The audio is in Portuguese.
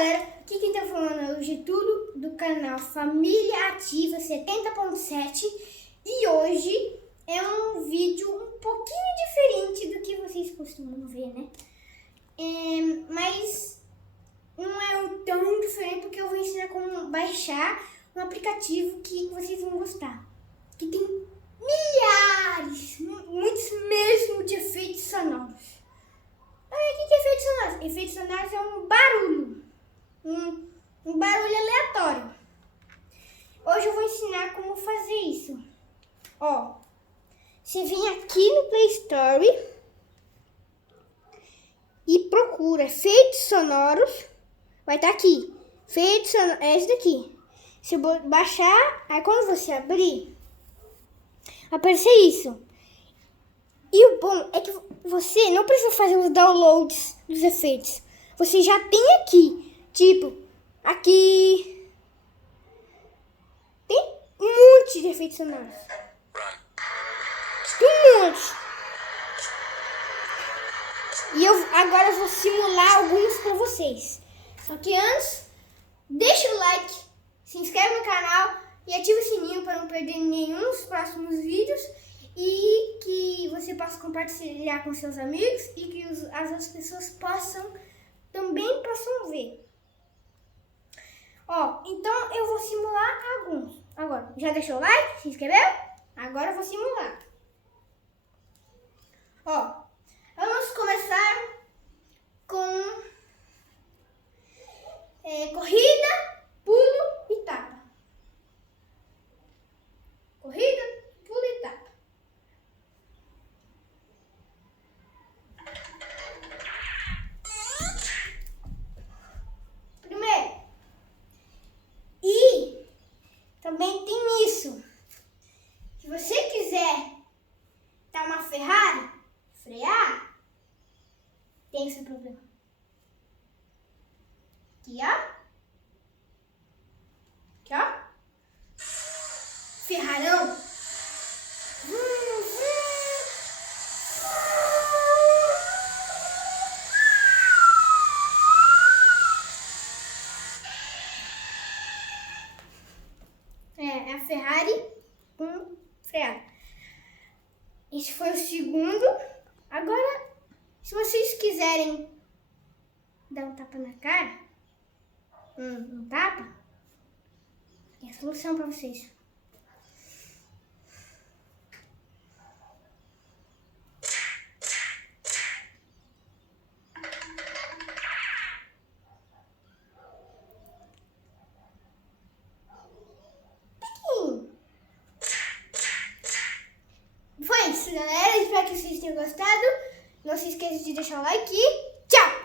galera, aqui quem tá falando é o Getúlio do canal Família Ativa 70.7 e hoje é um vídeo um pouquinho diferente do que vocês costumam ver, né? Mas não é tão diferente porque eu vou ensinar como baixar um aplicativo que vocês vão gostar. Que tem milhares, muitos mesmo de efeitos sonoros. O que é efeitos sonoros? Efeitos sonoros é um barulho, um barulho aleatório. Hoje eu vou ensinar como fazer isso. Ó, você vem aqui no Play Store e procura efeitos sonoros. Vai estar aqui, efeitos sonoros, é esse daqui. Você baixar, aí quando você abrir, vai aparecer isso. E o bom é que você não precisa fazer os downloads dos efeitos. Você já tem aqui. Tipo, aqui. Tem um monte de efeitos sonoros. Tem um monte. E eu agora vou simular alguns para vocês. Só que antes, deixa o like, se inscreve no canal e ativa o sininho para não perder nenhum dos próximos vídeos. E que você possa compartilhar com seus amigos e que as outras pessoas também possam ver. Ó, então eu vou simular alguns. Agora, já deixou o like? Se inscreveu? Agora eu vou simular. Ó, vamos começar com corrida, pulo e tapa. Corrida, pulo e tapa. Também tem isso. Se você quiser dar uma Ferrari, frear, tem esse problema. Aqui, ó. Aqui, ó. Ferrarão. É a Ferrari com freada. Esse foi o segundo. Agora, se vocês quiserem dar um tapa na cara, um tapa, tem a solução para vocês. Foi isso, galera. Espero que vocês tenham gostado. Não se esqueça de deixar o like e tchau!